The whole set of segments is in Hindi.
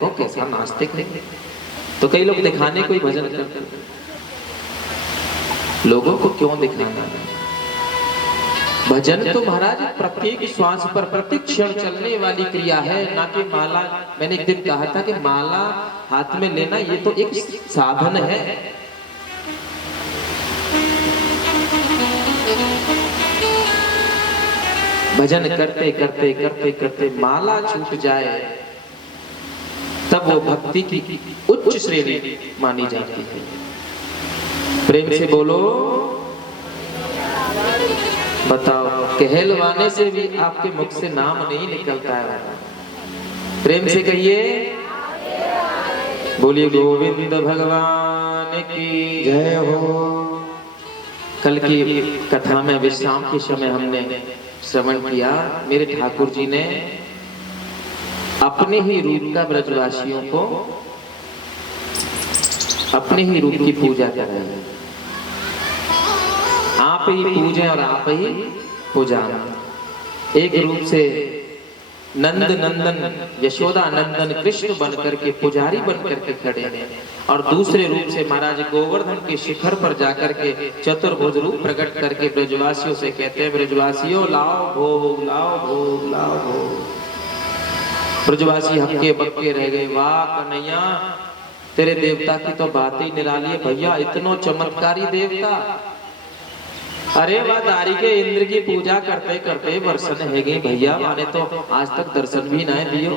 को कैसा नास्तिक है। तो कई लोग दिखाने को ही भजन करते हैं। लोगों को क्यों दिखाना? भजन तो महाराज प्रत्येक श्वास पर प्रत्येक क्षण चलने वाली क्रिया है, ना कि माला। मैंने एक दिन कहा था कि माला हाथ में लेना ये तो एक साधन है। भजन करते करते करते करते माला छूट जाए तब वो भक्ति की उच्च श्रेणी मानी जाती है। प्रेम से बोलो। बताओ, कहलवाने से भी आपके मुख से नाम नहीं निकलता है। प्रेम से कहिए, बोलिए गोविंद भगवान की जय हो। कल की कथा में विश्राम के समय हमने श्रवण किया, मेरे ठाकुर जी ने अपने ही रूप का ब्रजवासियों को अपने ही रूप की पूजा कराई। आप ही पूजें और आप ही पूजा। एक रूप से नंद नंदन यशोदा नंदन कृष्ण बनकर के पुजारी बनकर के खड़े हैं, और दूसरे रूप से महाराज गोवर्धन के शिखर पर जाकर के चतुर्भुज रूप प्रकट करके ब्रजवासियों से कहते हैं, ब्रजवासियों लाओ भोग, लाओ भोग, लाओ भोग। ब्रजवासी हक्के बक्के रह गए। वाह कन्हैया, तेरे देवता की तो बात ही निराली है भैया, इतनो चमत्कारी देवता। अरे वाह, दारी के इंद्र की पूजा करते करते वर्षन है गई भैया, माने तो आज तक दर्शन भी ना दियो।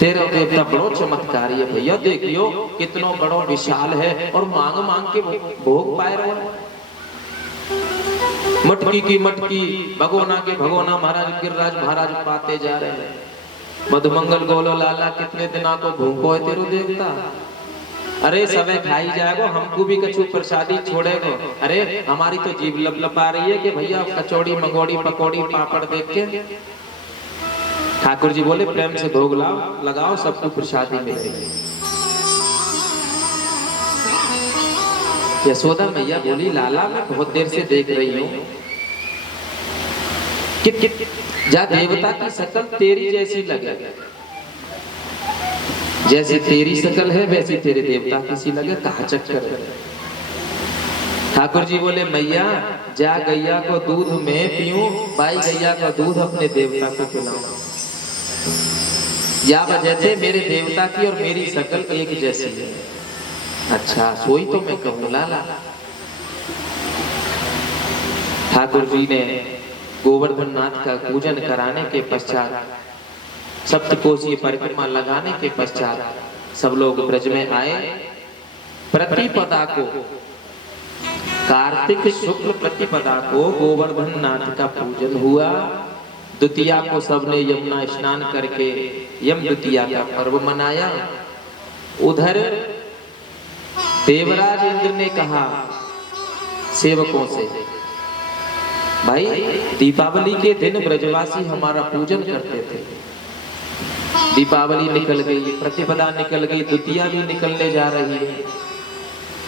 तेरा देवता बड़ो चमत्कारी है भैया, देखियो कितनो बड़ो विशाल है, और मांग मांग के भोग पाए रहो। मटकी की मटकी, भगोना के भगोना महाराज गिरिराज महाराज पाते जा रहे हैं। मधुमंगल गोलो लाला, कितने दिना को भूखो है तेरो देवता। अरे सबे खाई जाएगो, हमको भी कछु प्रसादी छोड़ेगो। अरे हमारी तो जीभ लपलपा रही है कि भैया कचौड़ी मंगोड़ी पकौड़ी पापड़ देख के। ठाकुर जी बोले, प्रेम से भोग लाओ, लगाओ, सबको प्रसादी मिलेगी। यशोदा मैया बोली, लाला मैं बहुत देर से देख रही हूँ जा देवता की शकल तेरी जैसी लगे। जैसी तेरी शकल है वैसी तेरे देवता की सी लगे, कहा चक्कर है। ठाकुर जी बोले, मैया जा गैया को दूध में पीऊं, भाई गैया का दूध अपने देवता को पिलाऊं। या वजह से मेरे देवता की और मेरी शकल एक जैसी है। अच्छा, सोई तो मैं कहूं लाला। ठाकुर जी ने गोवर्धन नाथ का पूजन कराने के पश्चात, सप्तकोशीय परिक्रमा लगाने के पश्चात सब लोग ब्रज में आए। प्रतिपदा को, कार्तिक शुक्ल प्रतिपदा को गोवर्धन नाथ का पूजन हुआ। द्वितीया को सबने यमुना स्नान करके यम द्वितीया का पर्व मनाया। उधर देवराज इंद्र ने कहा सेवकों से, भाई दीपावली के दिन ब्रजवासी हमारा पूजन करते थे, दीपावली निकल गई, प्रतिपदा निकल गई, द्वितीया भी निकलने जा रही है,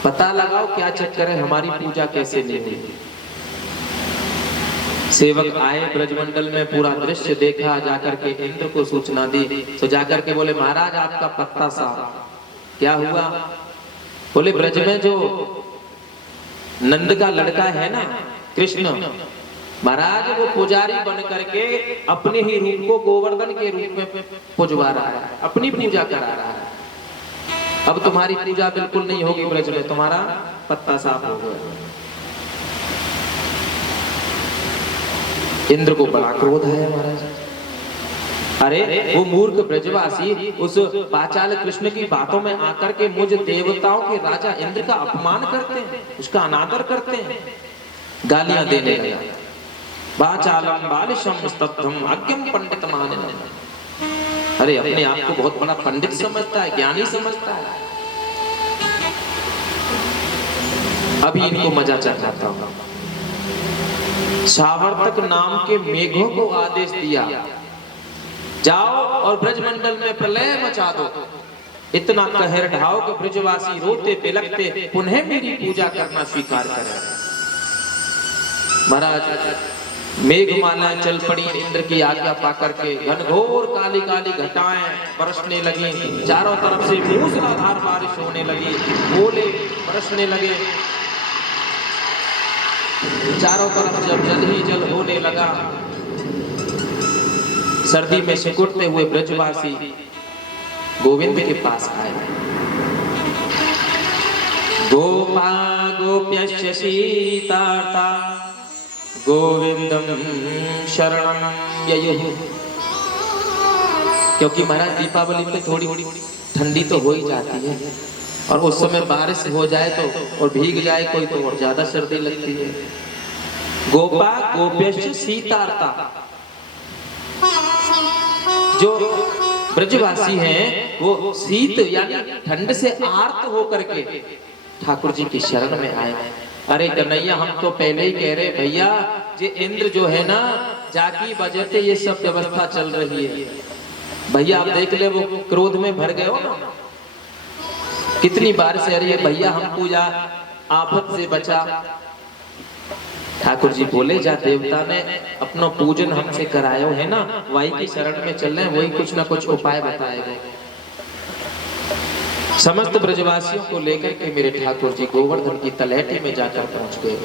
पता लगाओ क्या चक्कर है, हमारी पूजा कैसे नहीं हुई। सेवक आए ब्रजमंडल में, पूरा दृश्य देखा, जाकर के इंद्र को सूचना दी। तो जाकर के बोले, महाराज आपका पत्ता साफ। क्या हुआ? बोले, ब्रज में जो नंद का लड़का है ना कृष्ण महाराज, वो पुजारी बन करके अपने ही रूप को गोवर्धन के रूप में पुजवा रहा है, अपनी पूजा करा रहा है। अब तुम्हारी पूजा बिल्कुल नहीं होगी ब्रज में, तुम्हारा पत्ता साफ हो गया। इंद्र को बड़ा क्रोध है महाराज। अरे वो मूर्ख ब्रजवासी उस पांचाल कृष्ण की बातों में आकर के मुझ देवताओं के राजा इंद्र का अपमान करते हैं, उसका अनादर करते हैं, गालियां देने लगा। वाचालम बालिशम स्तब्धम अज्ञम पंडित मानिनम। अरे अपने आप को बहुत बड़ा पंडित समझता है, ज्ञानी समझता है। अभी इनको मजा चढ़ाता हूं। सावर्तक नाम के मेघों को आदेश दिया, जाओ और ब्रजमंडल में प्रलय मचा दो, इतना कहर ढाओ कि ब्रजवासी रोते तिलकते पुनः मेरी पूजा करना स्वीकार करें। महाराज मेघमालाएं चल पड़ी इंद्र की आज्ञा पाकर के, घनघोर काली काली घटाएं बरसने लगी, चारों तरफ से मूसलाधार बारिश होने लगी, ओले बरसने लगे, चारों तरफ जब जल ही जल होने लगा, सर्दी में सिकुड़ते हुए ब्रजवासी गोविंद के पास आए। गोपा गोप्यश्च सीतार्ता गोविंदम शरणं ययुः। क्योंकि महाराज दीपावली में थोड़ी ठंडी तो हो ही जाती है, और उस समय बारिश हो जाए तो और भीग जाए कोई तो और ज्यादा सर्दी लगती है। गोपा गोप्यश्च सीतार्ता, जो ब्रजवासी हैं वो शीत यानी ठंड से आर्त होकर के ठाकुर जी की शरण में आए। अरे कन्हैया, हम तो पहले ही कह रहे भैया, ये इंद्र जो है ना, जाकी वजह से ये सब व्यवस्था चल रही है। भैया आप देख ले, वो क्रोध में भर गए हो ना, कितनी बार से अरे भैया हम पूजा आफत से बचा। ठाकुर जी बोले, जा देवता ने अपना पूजन हमसे करायो है ना, वही की शरण में चल रहे हैं, वही कुछ ना कुछ उपाय बताएगा। समस्त ब्रजवासियों को लेकर के मेरे ठाकुर जी गोवर्धन की तलहटी में जाकर पहुंच गए,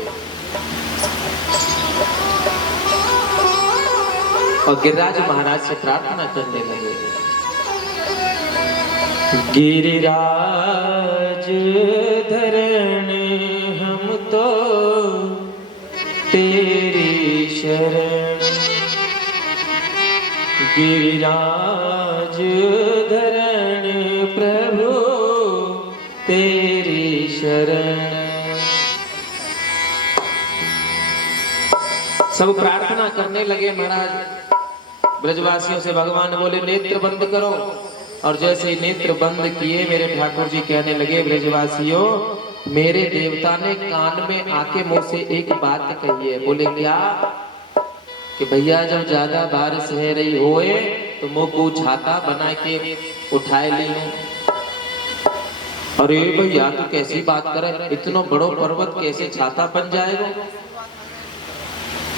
और गिरिराज महाराज से प्रार्थना करने लगे। गिरिराज धरण हम तो तेरी शरण, गिरिराज धरण प्रभु तेरी शरण। सब प्रार्थना करने लगे महाराज ब्रजवासियों से। भगवान बोले नेत्र बंद करो, और जैसे ही नेत्र बंद किए मेरे ठाकुर जी कहने लगे, ब्रजवासियों मेरे देवता ने कान में आके मुझसे एक बात कही है। बोले क्या? कि भैया जब ज्यादा बारिश है रही होए तो मुँह को छाता बना के उठाए ली हूँ। अरे भैया तू कैसी बात करे, इतना बड़ो पर्वत कैसे छाता बन जाएगा?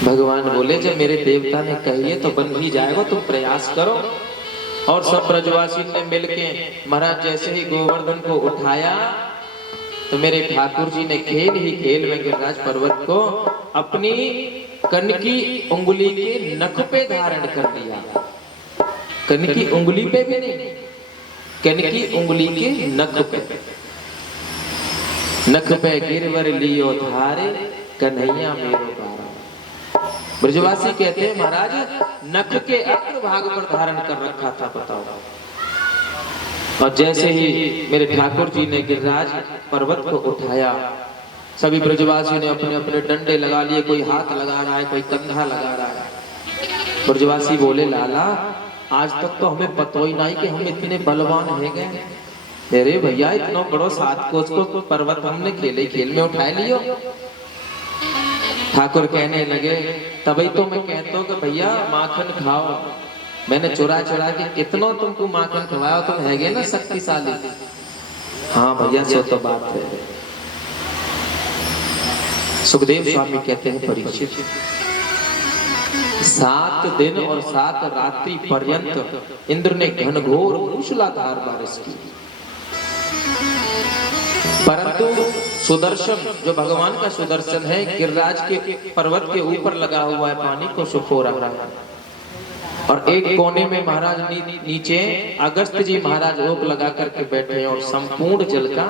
भगवान बोले जब मेरे देवता ने कही है तो बन ही जाएगा, तुम प्रयास करो। और सब ब्रजवासी ने मिलके महाराज जैसे ही गोवर्धन को उठाया तो मेरे ठाकुर जी ने खेल ही खेल में गिरिराज पर्वत को अपनी कनकी उंगली के नख पे धारण कर लिया। कनकी उंगली पे भी नहीं, कनकी उंगली के नख पे। नख पे गिरवर लियो धारे कन्हैया मेरो बारा। ब्रजवासी कहते हैं महाराज नख के अग्र भाग पर धारण कर रखा था, बताओ। और जैसे ही मेरे ठाकुर जी ने गिरिराज पर्वत को उठाया, सभी ब्रजवासियों ने अपने अपने डंडे लगा लिए, कोई हाथ लगा रहा है, कोई कंधा लगा रहा है। ब्रजवासी बोले लाला आज तक तो हमें पता ही नहीं कि हम इतने बलवान हो गए। अरे भैया इतना बड़ो 7 कोस को पर्वत हमने खेले खेल में उठा लियो। ठाकुर कहने लगे तभी तो मैं कहता हूँ कि भैया माखन खाओ। मैंने चुरा चुरा के कितना तुमको माखन खवाया, तुम हैगे ना शक्तिशाली। हाँ भैया सो तो बात है। सुखदेव स्वामी कहते हैं परीक्षित 7 दिन और 7 रात्रि पर्यंत इंद्र ने घनघोर मूसलाधार बारिश की, परंतु सुदर्शन जो भगवान का सुदर्शन है गिरिराज के पर्वत के ऊपर लगा हुआ है, पानी को सुखो रहा है। और एक कोने में महाराज नीचे अगस्त जी महाराज रोक लगा करके बैठे हैं और संपूर्ण जल का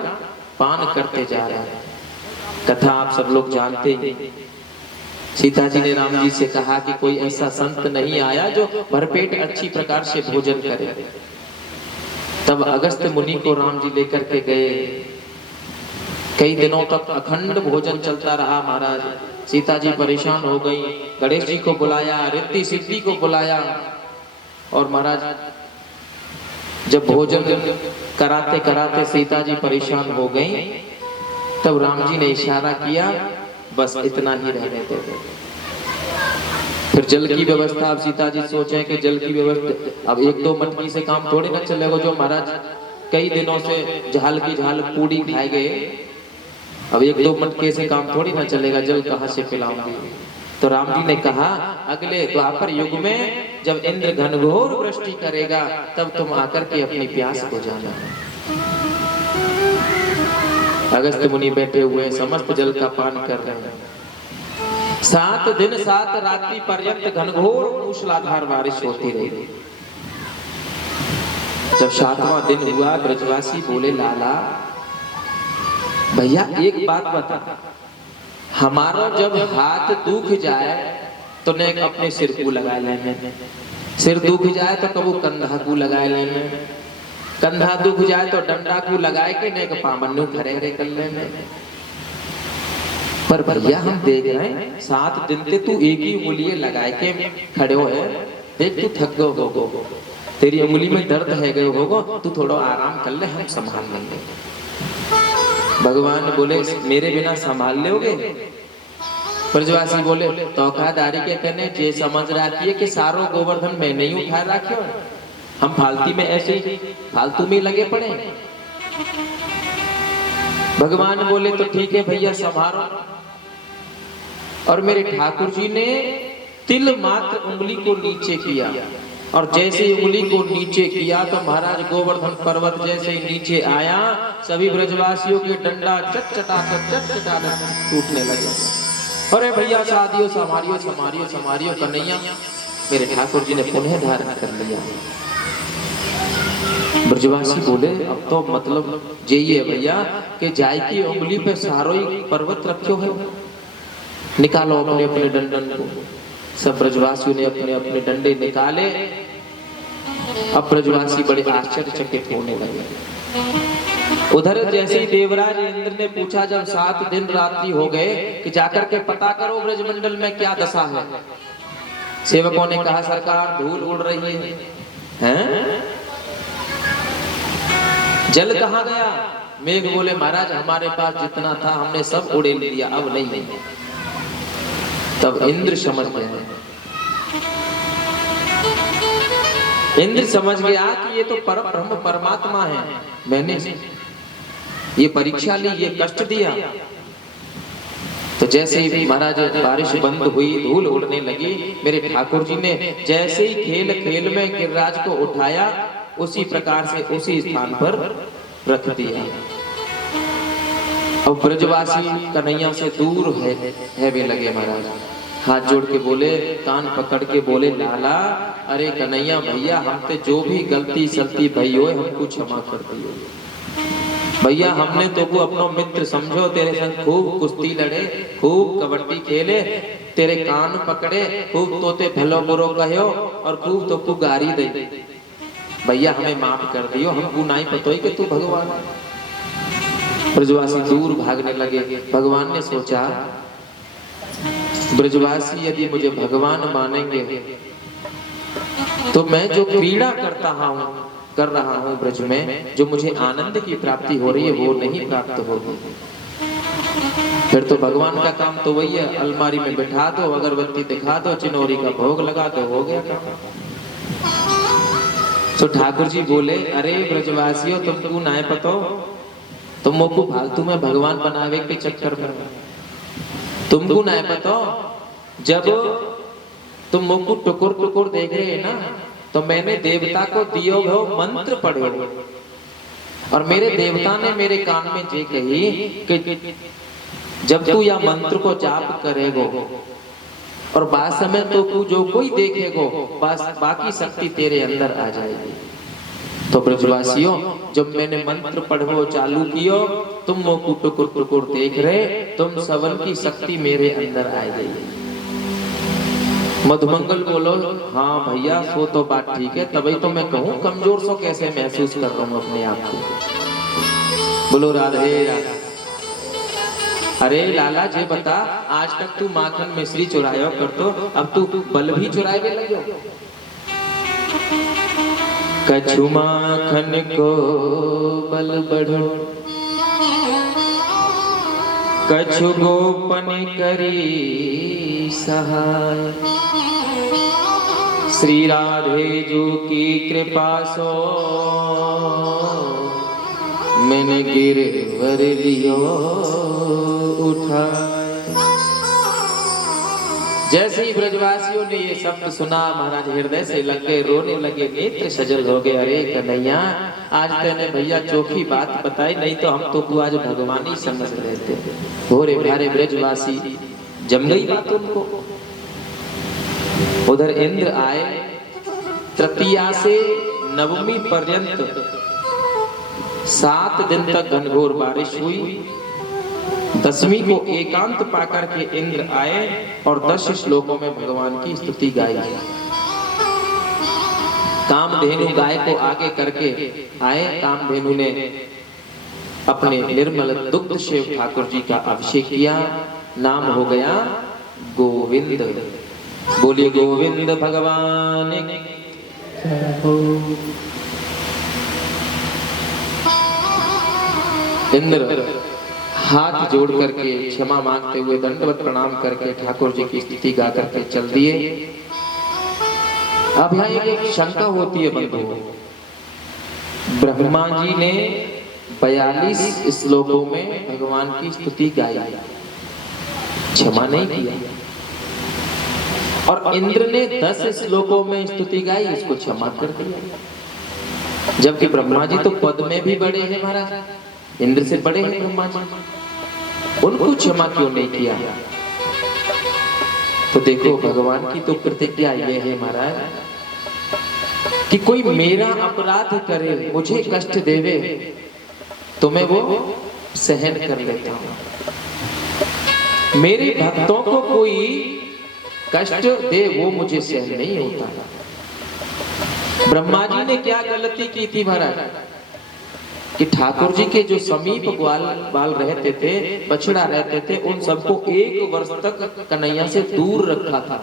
पान करते जा रहे हैं। कथा आप सब लोग जानते हैं। सीता जी ने राम जी से कहा कि कोई ऐसा संत नहीं आया जो भरपेट अच्छी प्रकार से भोजन करे। तब अगस्त मुनि को राम जी लेकर के गए। कई दिनों तक अखंड भोजन चलता रहा महाराज। सीता जी परेशान हो गई, गणेश जी को बुलाया, रिद्धि सिद्धि को बुलाया, और महाराज जब भोजन कराते कराते सीता जी परेशान हो गई, तब राम जी ने इशारा किया बस इतना ही रहने दो। फिर जल की व्यवस्था, अब सीता जी सोचे कि जल की व्यवस्था अब 1-2 मटकी से काम थोड़ी ना चलेगा। जो महाराज कई दिनों से झाल की झाल पूड़ी खाए गए, अब 1-2 मटके से काम थोड़ी ना चलेगा, जल कहाँ से पिलाऊंगी। तो राम जी ने कहा अगले द्वापर युग में जब इंद्र घनघोर वृष्टि करेगा तब तुम आकर के अपनी प्यास बुझाना। अगस्त्य मुनि बैठे हुए समस्त जल का पान कर रहे हैं। 7 दिन 7 रात्रि पर्यंत घनघोर मूसलाधार बारिश होती रही। जब 7वां दिन हुआ ब्रजवासी बोले लाला भैया एक बात बता, हमारा जब हाथ दुख जाए तो ने अपने सिर को लगा लेने, सिर दुख जाए तो कबू कंधा को लगा लेने, कंधा दुख जाए तो डंडा को लगाए के ने पामन्नू खड़े खड़े कर लेने। पर भैया हम देख रहे हैं 7 दिन से तू एक ही उंगली लगाए के खड़े हो है, देख तू थक गो होगो, तेरी उंगली में दर्द है गए होगो, तू थोड़ा आराम कर ले, हम संभाल लेंगे। भगवान बोले मेरे बिना संभाल लोगे? ब्रजवासी बोले तौखादारी के कहने जे समझ रखी है कि सारो गोवर्धन मैं नहीं उठा रखियो, हम फालतू में ऐसे फालतू में लगे पड़े। भगवान बोले तो ठीक है भैया संभालो। और मेरे ठाकुर जी ने तिल मात्र उंगली को नीचे किया और जैसे उंगली को नीचे किया तो महाराज गोवर्धन पर्वत जैसे नीचे आया, सभी ब्रजवासियों के डंडा चटचटा टूटने लगे। अरे भैया शादियों समारियो समारियो समारियो कन्हैया, मेरे ठाकुर जी ने पुनः धारण कर लिया। ब्रजवासी बोले अब तो मतलब यही है भैया कि जाय की उंगली पे सारो ही पर्वत रखो है, निकालो अपने अपने डंडन को। सब ब्रजवासियों ने अपने अपने डंडे निकाले। अब ब्रजवासी बड़े आश्चर्यचकित होने लगे। उधर जैसे ही देवराज इंद्र ने पूछा जब 7 दिन रात्रि हो गए कि जाकर के पता करो ब्रजमंडल में क्या दशा है। सेवकों ने कहा सरकार धूल उड़ रही है, जल कहाँ गया? मेघ बोले महाराज हमारे पास जितना था हमने सब उड़े लिया, अब नहीं। तब इंद्र समझ गया, इंद्र समझ गया कि ये तो परब्रह्म परमात्मा है, मैंने ये परीक्षा ली, ये कष्ट दिया। तो जैसे ही महाराज बारिश बंद हुई, धूल उड़ने लगी, मेरे ठाकुर जी ने जैसे ही खेल खेल में गिरिराज को उठाया उसी प्रकार से उसी स्थान पर रख दिया। अब ब्रजवासी कन्हैया से दूर है भी लगे। महाराज हाथ जोड़ के बोले, कान पकड़ के बोले लाला अरे कन्हैया भैया हमसे जो भी गलती सलती भई हो हमको क्षमा कर दियो भैया, हमने तो को अपनो मित्र समझो, तेरे संग खूब कुश्ती लड़े, खूब कबड्डी खेले, तेरे कान पकड़े, खूब तोते भलो बुरो कहो और खूब तो को गारी दे, भैया हमें माफ कर दियो, हमको नहीं पता कि तू भगवान। ब्रजवासी दूर भागने लगे। भगवान ने सोचा ब्रजवासी यदि मुझे भगवान मानेंगे तो मैं जो क्रीड़ा कर रहा हूँ ब्रज में, जो मुझे आनंद की प्राप्ति हो रही है वो नहीं प्राप्त होगी। फिर तो भगवान का काम तो वही है, अलमारी में बिठा दो, अगरबत्ती दिखा दो, चिनोरी का भोग लगा दो, हो गया काम। तो ठाकुर जी बोले अरे ब्रजवासियों तुमको ना पतो, तुम मोको फालतू में भगवान बनावे के चक्कर में तुमको ना पतो, जब तुम मोको टुकुर टुकुर देख रहे हैं ना तो मैंने देवता को दियो भो मंत्र पढ़े और मेरे देवता ने मेरे कान में जे कही कि जब तू यह मंत्र को जाप करेगो और बाद समय तो तू जो कोई देखेगो बस बाकी शक्ति तेरे अंदर आ जाएगी। तो ब्रजवासियों जब मैंने मंत्र पढ़ो चालू कियो, तुम मोको टुकुर टुकुर देख रहे, तुम सबल की शक्ति मेरे अंदर आ गई। मधुमंगल बोलो हाँ भैया सो तो बात ठीक है, तभी तो मैं कहूँ कमजोर सो कैसे महसूस कर रहा हूँ अपने आप को। बोलो राधे राधे। अरे लाला जी बता, आज तक तू माखन मिश्री चुराया कर तो अब तू बल भी चुराए लगे। कछु माखन को बल बढ़ो, कछु गोपन करी सहाय, श्री राधे जो की कृपा सो मैंने गिरवर लियो उठा। जैसे ही ब्रजवासियों ने ये शब्द सुना, महाराज हृदय से लग गए, रोने लगे, नेत्र सजल हो गए। अरे कन्हैया, आज तेने भैया चोखी बात बताई, नहीं तो हम तो तू आज भगवान ही समझ लेते। भोरे भारे ब्रजवासी जम गई बात उनको। उधर इंद्र आए, तृतीया से नवमी पर्यंत 7 दिन तक घनघोर बारिश हुई। दसवीं को एकांत पाकर के इंद्र आए और 10 श्लोकों में भगवान की स्तुति गाई। कामधेनु गाय को आगे करके आए। कामधेनु ने अपने निर्मल दुग्ध से ठाकुर जी का अभिषेक किया। नाम हो गया गोविंद। बोलिए गोविंद भगवान। इंद्र हाथ जोड़ करके क्षमा मांगते हुए दंडवत प्रणाम करके ठाकुर जी की स्तुति गा करके चल दिए। अब यहाँ एक शंका होती है बंधुओं, ब्रह्मा जी ने 42 श्लोकों में भगवान की स्तुति गाई, क्षमा नहीं किया, और इंद्र ने 10 श्लोकों में स्तुति गाई, इसको क्षमा कर दिया। जबकि ब्रह्मा जी तो पद में भी बड़े हैं महाराज, इंद्र से बड़े हैं ब्रह्मा जी, उनको क्षमा क्यों नहीं किया? तो देखो भगवान की तो प्रतिज्ञा यह है महाराज कि कोई मेरा अपराध करे, मुझे कष्ट देवे, तो मैं वो सहन कर लेता हूं। मेरे भक्तों को कोई कष्ट दे वो मुझे सहन नहीं होता। ब्रह्मा जी ने क्या गलती की थी महाराज कि ठाकुर जी के जो समीप ग्वाल बाल रहते थे, बछड़ा रहते थे, उन सबको 1 वर्ष तक कन्हैया से दूर रखा था।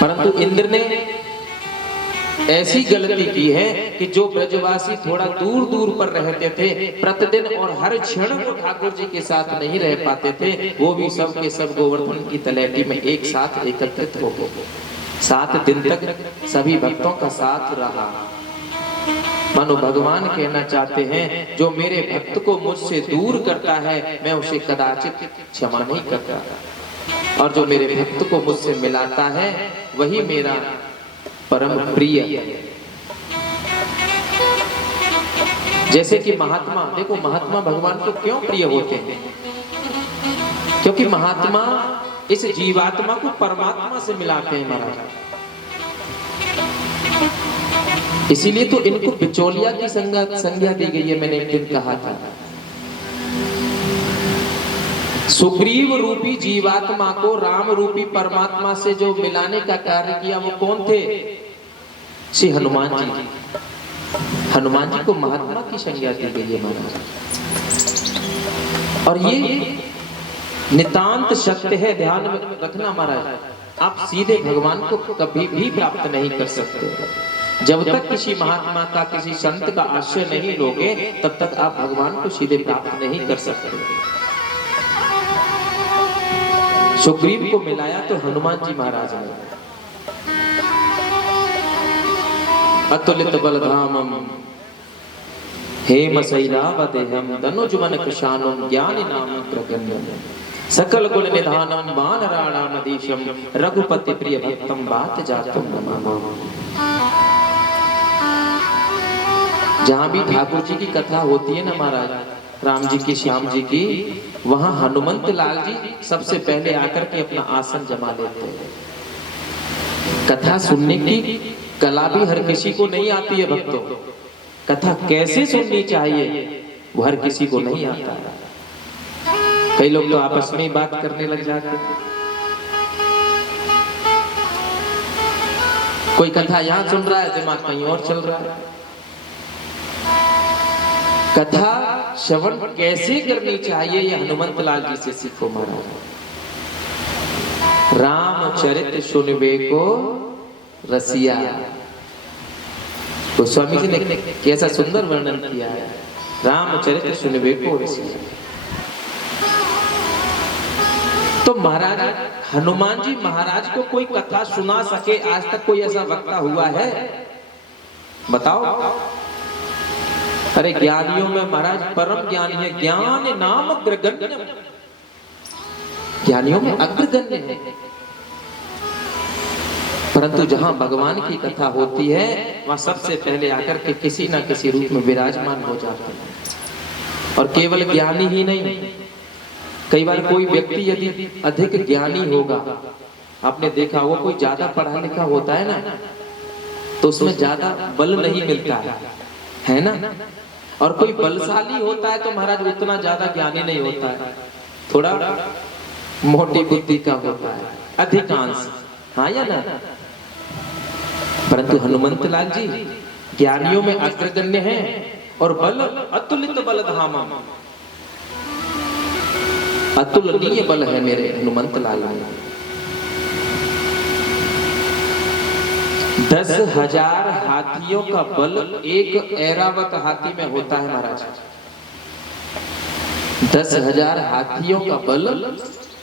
परंतु इंद्र ने ऐसी गलती की है कि जो ब्रजवासी थोड़ा दूर दूर पर रहते थे, प्रतिदिन और हर क्षण वो ठाकुर जी के साथ नहीं रह पाते थे, वो भी सब के सब गोवर्धन की तलैटी में एक साथ एकत्रित हो गए। 7 दिन तक सभी भक्तों का साथ रहा। मानो भगवान कहना चाहते हैं, जो मेरे भक्त को मुझसे दूर करता है मैं उसे कदाचित क्षमा नहीं करता, और जो मेरे भक्त को मुझसे मिलाता है वही मेरा परम प्रिय है। जैसे कि महात्मा, देखो महात्मा भगवान को क्यों प्रिय होते हैं? क्योंकि महात्मा इस जीवात्मा को परमात्मा से मिलाते हैं महाराज। इसीलिए तो इनको बिचौलिया की संज्ञा दी गई है। मैंने एक दिन कहा था, सुग्रीव रूपी जीवात्मा को राम रूपी परमात्मा से जो मिलाने का कार्य किया वो कौन थे? श्री हनुमान जी। हनुमान जी को महात्मा की संज्ञा दी गई है महाराज, और ये नितांत सत्य है। ध्यान में रखना महाराज, आप सीधे भगवान को कभी भी प्राप्त नहीं कर सकते। जब तक किसी महात्मा का, किसी संत का आश्रय नहीं लोगे, तब तक आप भगवान को सीधे प्राप्त नहीं कर सकते। सुग्रीव को मिलाया तो हनुमान जी महाराज ने। अतुलित बलधामम हेम शैलावदेहम तनुजवन कृशानम ज्ञानी नाम प्रगण्यम सकल गुण निधानम वानराणामधीशम रघुपति प्रिय भक्तम बात जातम नमामि। जहां भी ठाकुर जी की कथा होती है ना महाराज, राम जी की, श्याम जी की, वहां हनुमंत लाल जी सबसे पहले आकर के अपना आसन जमा लेते हैं। कथा सुनने की कला भी हर किसी को नहीं आती है भक्तों। कथा कैसे सुननी चाहिए वो हर किसी को नहीं आता। कई लोग तो आपस में ही बात करने लग जाते हैं। कोई कथा यहाँ सुन रहा है, दिमाग कहीं और चल रहा है। कथा श्रवण कैसे करनी चाहिए ये हनुमंत लाल जी से सीखो महाराज। रामचरित सुनबे को रसिया, गोस्वामी जी ने कैसा सुंदर वर्णन किया है। रामचरित सुनबे को रसिया। तो महाराज हनुमान जी महाराज को कोई कथा सुना सके, आज तक कोई ऐसा वक्ता हुआ है? बताओ। अरे ज्ञानियों में महाराज परम ज्ञानी है, ज्ञान नाम ग्रगण्यम। ज्ञानियों में अग्रगण्य है, परंतु जहां भगवान की कथा होती है वहां सबसे पहले आकर के किसी ना किसी रूप में विराजमान हो जाते हैं। और केवल ज्ञानी ही नहीं, कई बार कोई व्यक्ति यदि अधिक ज्ञानी होगा, आपने देखा वो कोई ज्यादा पढ़ा लिखा होता है ना, तो उसमें ज्यादा बल नहीं मिलता है ना। और कोई बलशाली होता है तो महाराज उतना ज्यादा ज्ञानी नहीं होता है, थोड़ा मोटी बुद्धि का होता है अधिकांश, हाँ या ना। परंतु हनुमंत लाल जी ज्ञानियों में अग्रगण्य हैं और बल अतुलित बल धामा, अतुलनीय बल है मेरे हनुमंत लाल में। 10,000 हाथियों का बल एक ऐरावत हाथी में होता है महाराज। 10,000 हाथियों का बल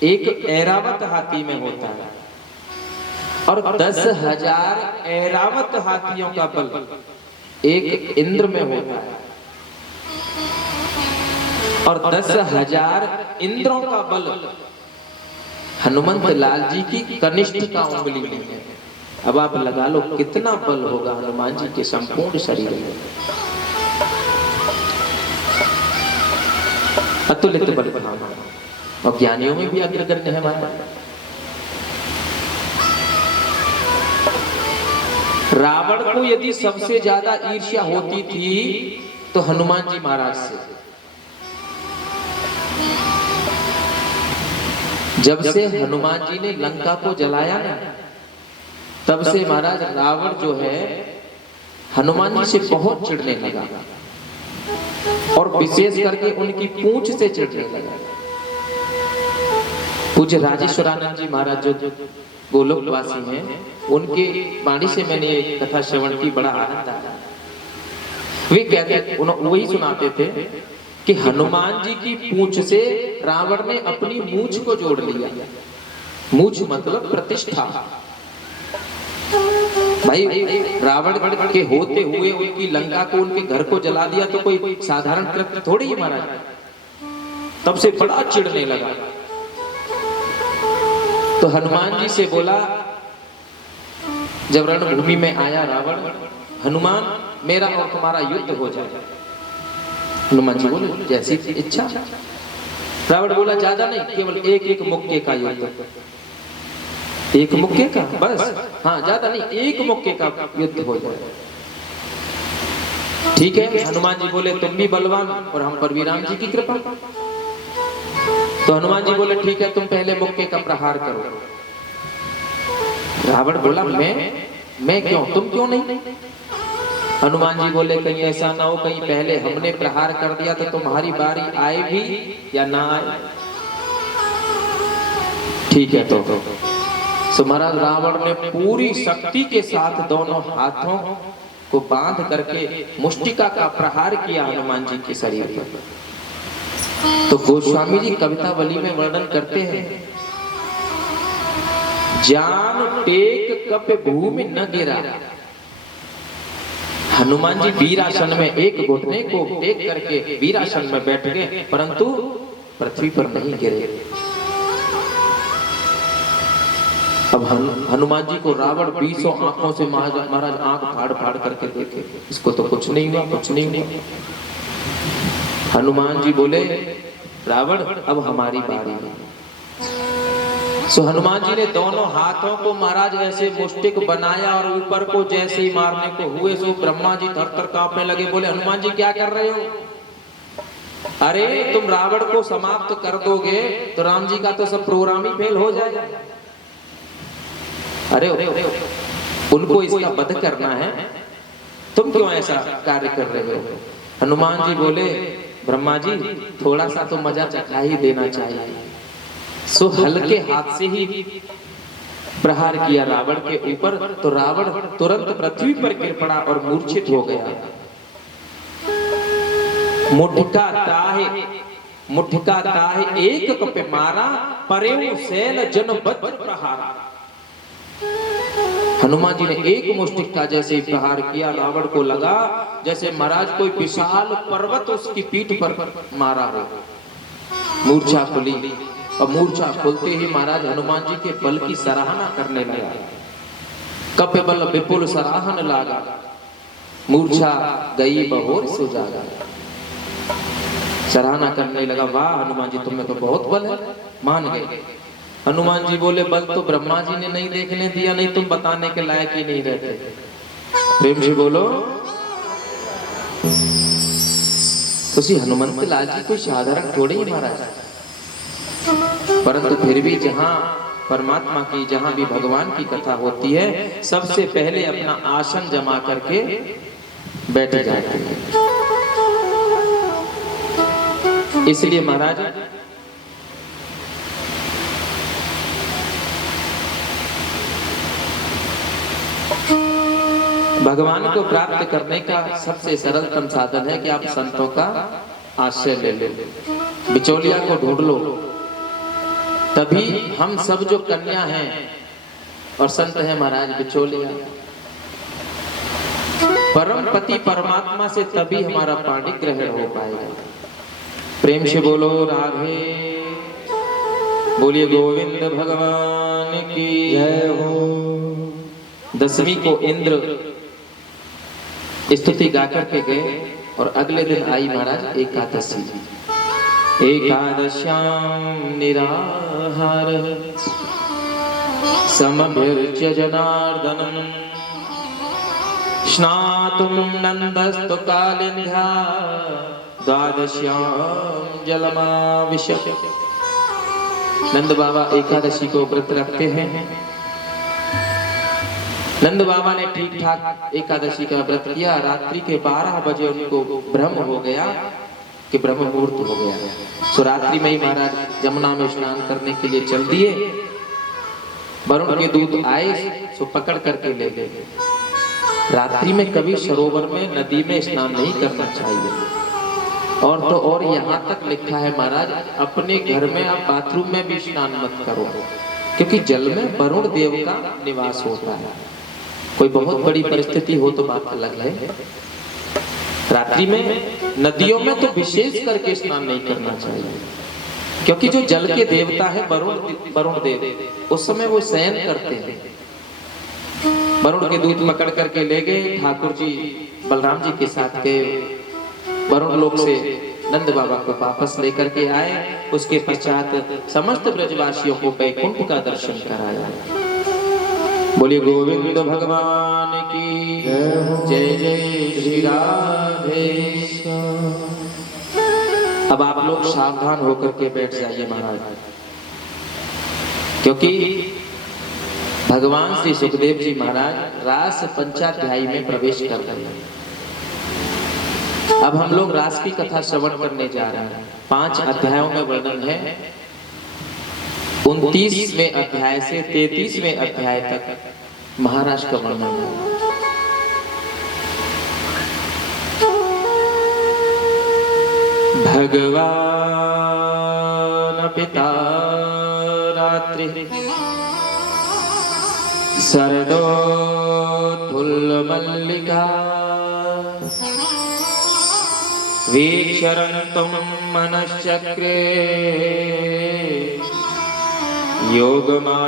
एक ऐरावत हाथी में होता है, और 10,000 ऐरावत हाथियों का बल एक इंद्र में होता है, और 10,000 इंद्रों का बल हनुमंत लाल जी की कनिष्ठ का उंगली में है। अब आप लगा लो कितना बल होगा हनुमान जी के संपूर्ण शरीर में। अतुलित बल धामा, और ज्ञानियों में भी अग्रगण्य है महाराज। रावण को यदि सबसे ज्यादा ईर्ष्या होती थी तो हनुमान जी महाराज से। जब से हनुमान जी ने लंका को जलाया ना, तब से महाराज रावण जो है हनुमान जी से बहुत चिढ़ने लगा, और विशेष करके उनकी पूंछ से चिढ़ने लगा। पूज्य राजेश्वरानंद जी महाराज जो गोलोकवासी हैं, उनके वाणी से मैंने ये कथा श्रवण की, बड़ा आनंद आया। वे कहते, वही सुनाते थे कि हनुमान जी की पूंछ से रावण ने अपनी मूंछ को जोड़ लिया। मूंछ मतलब प्रतिष्ठा। भाई रावण के होते हुए उनकी लंका को, उनके घर को जला दिया तो कोई साधारण कृत्य थोड़ी ही महाराज। तब से बड़ा चिढ़ने लगा, तो हनुमान जी से बोला, जब रणभूमि में आया रावण, हनुमान मेरा और तुम्हारा युद्ध हो जाए। हनुमान जी बोले जैसी इच्छा। रावण बोला ज्यादा नहीं, केवल एक मुक्के का युद्ध। एक मुक्के का बस, हाँ ज्यादा नहीं, एक मुक्के का युद्ध हो जाए। ठीक है। हनुमान जी बोले तुम भी बलवान और हम पर भी राम जी की कृपा। तो हनुमान जी बोले ठीक है, तुम पहले मुक्के का प्रहार करो। रावण बोला मैं क्यों, तुम क्यों नहीं? हनुमान जी बोले कहीं ऐसा ना हो, कहीं पहले हमने प्रहार कर दिया तो तुम्हारी बारी आए भी या ना आए। ठीक है। तो महाराज रावण ने पूरी शक्ति के साथ दोनों हाथों को बांध करके मुष्टिका का प्रहार किया हनुमान जी के शरीर पर। तो गोस्वामी जी कवितावली में वर्णन करते हैं, जान टेक कप भूमि न गिरा। हनुमान जी वीरासन में एक घुटने को टेक करके वीरासन में बैठ गए, परंतु पृथ्वी पर नहीं गिरे। अब हनुमान जी को रावण 20 आंखों से महाराज आंख फाड़ फाड़ करके देखे, इसको तो कुछ नहीं हुआ, कुछ नहीं हुआ। हनुमान जी बोले रावण अब हमारी बारी है। सो हनुमान जी ने दोनों हाथों को महाराज ऐसे मुष्टिक बनाया और ऊपर को जैसे ही मारने को हुए सो ब्रह्मा जी थर-थर कांपने लगे। बोले हनुमान जी क्या कर रहे हो? अरे तुम रावण को समाप्त कर दोगे तो राम जी का तो सब प्रोग्राम ही फेल हो जाएगा। अरे उनको इसका वध करना है, तुम क्यों ऐसा कार्य कर रहे हो? हनुमान जी बोले ब्रह्मा जी थोड़ा सा तो मजा चखा ही देना चाहिए। सो हल्के हाथ से ही प्रहार किया रावण के ऊपर, तो रावण तुरंत पृथ्वी पर गिर पड़ा और मूर्छित हो गया। मुठिका ताहे एक कपे मारा, परेऊ सैल जनबद्ध प्रहारा। हनुमान जी ने एक मुष्टिका जैसे प्रहार किया, रावण को लगा जैसे महाराज कोई विशाल पर्वत उसकी पीठ पर मारा हो। मूर्छा खुली, और मूर्छा खुलते ही महाराज हनुमान जी के बल की सराहना करने लगा। कपि बल विपुल सराहन लागा, मूर्छा गई बहोर सो जागा। सराहना करने लगा, वाह हनुमान जी तुम्हें तो बहुत बल है। मान गए। हनुमान जी बोले, बल तो ब्रह्मा जी ने नहीं देखने दिया, नहीं तुम बताने के लायक ही नहीं रहते। प्रेम से बोलो। उसी हनुमंत लाल जी कोई साधारण थोड़े ही महाराज, परंतु फिर भी जहां परमात्मा की, जहां भी भगवान की कथा होती है, सबसे पहले अपना आसन जमा करके बैठ जाते हैं। इसलिए महाराज भगवान को प्राप्त करने का सबसे सरलतम साधन है कि आप संतों का आश्रय ले लो, बिचौलिया को ढूंढ लो। तभी हम सब जो कन्या हैं और संत हैं महाराज बिचौलिया, परम पति परमात्मा से तभी हमारा पाणी ग्रहण हो पाएगा। प्रेम से बोलो राधे, बोलिए गोविंद भगवान की जय हो। दसवीं को इंद्र स्तुति गा करके गए और अगले दिन आई महाराज एकादशी। एकादश्याम निराहार समभिर्च्य जनार्दनम स्नातुम नंदस्तु कालिंद्या द्वादश्याम जलमाविशत। नंद बाबा एकादशी को व्रत रखते हैं। नंद बाबा ने ठीक ठाक एकादशी का व्रत किया। रात्रि के 12 बजे उनको भ्रम हो गया कि ब्रह्म मुहूर्त हो गया। सो रात्रि में ही महाराज जमुना में स्नान करने के लिए चल दिए। वरुण के दूत आए, सो पकड़ करके ले गए। रात्रि में कभी सरोवर में, नदी में स्नान नहीं करना चाहिए। और तो और यहाँ तक लिखा है महाराज, अपने घर में आप बाथरूम में भी स्नान मत करो, क्योंकि जल में वरुण देव का निवास होता है। कोई बहुत बड़ी परिस्थिति हो तो बात अलग है। रात्रि में नदियों में तो विशेष करके स्नान नहीं करना चाहिए, क्योंकि जो जल के देवता है वरुण देव, उस समय वो शयन करते हैं। वरुण के दूत पकड़ करके ले गए। ठाकुर जी बलराम जी के साथ गए वरुण लोक से नंद बाबा को वापस लेकर के आए। उसके पश्चात समस्त ब्रजवासियों को वैकुंठ का दर्शन कराया। बोलिए गोविंद भगवान की जय जय श्री राधे। अब आप लोग सावधान होकर के बैठ जाइए महाराज, क्योंकि भगवान श्री सुखदेव जी महाराज रास पंचाध्यायी में प्रवेश कर रहे हैं। अब हम लोग रास की कथा श्रवण करने जा रहे हैं। 5 अध्यायों में वर्णन है। 29वें अध्याय से 33वें अध्याय तक महाराज का वर्णन है। भगवान पिता रात्रि शरदोत्फुल्ल मल्लिका वीक्षरन्तुं मनश्चक्रे योगमायामुपाश्रितः।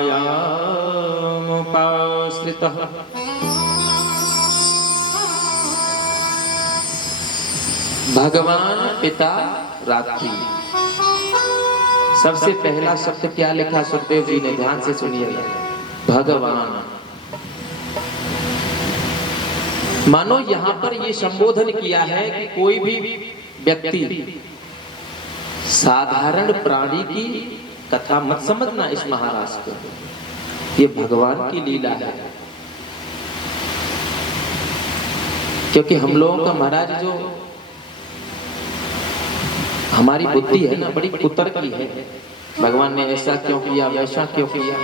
भगवान पिता रात्रि। सबसे पहला शब्द क्या लिखा सुखदेव जी ने, ध्यान से सुनिएगा। भगवान। मानो यहां पर ये संबोधन किया है कि कोई भी व्यक्ति साधारण प्राणी की कथा मत समझना इस महाराज को, ये भगवान की लीला है। क्योंकि हम लोगों का महाराज जो हमारी बुद्धि है ना, बड़ी कुतर्की है। भगवान ने ऐसा क्यों किया, वैसा क्यों किया,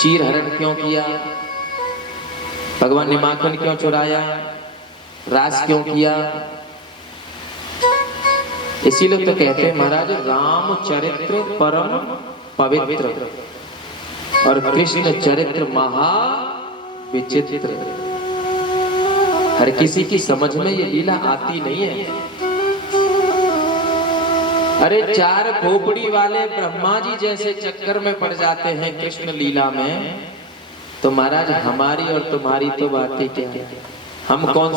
चीर हरण क्यों किया, भगवान ने माखन क्यों चुराया, रास क्यों किया। इसीलिए तो कहते हैं महाराज राम चरित्र परम पवित्र और कृष्ण चरित्र महा विचित्र। हर किसी की समझ में ये लीला आती नहीं है। अरे चार खोपड़ी वाले ब्रह्मा जी जैसे चक्कर में पड़ जाते हैं कृष्ण लीला में, तो महाराज हमारी और तुम्हारी तो बात ही क्या है। हम कौन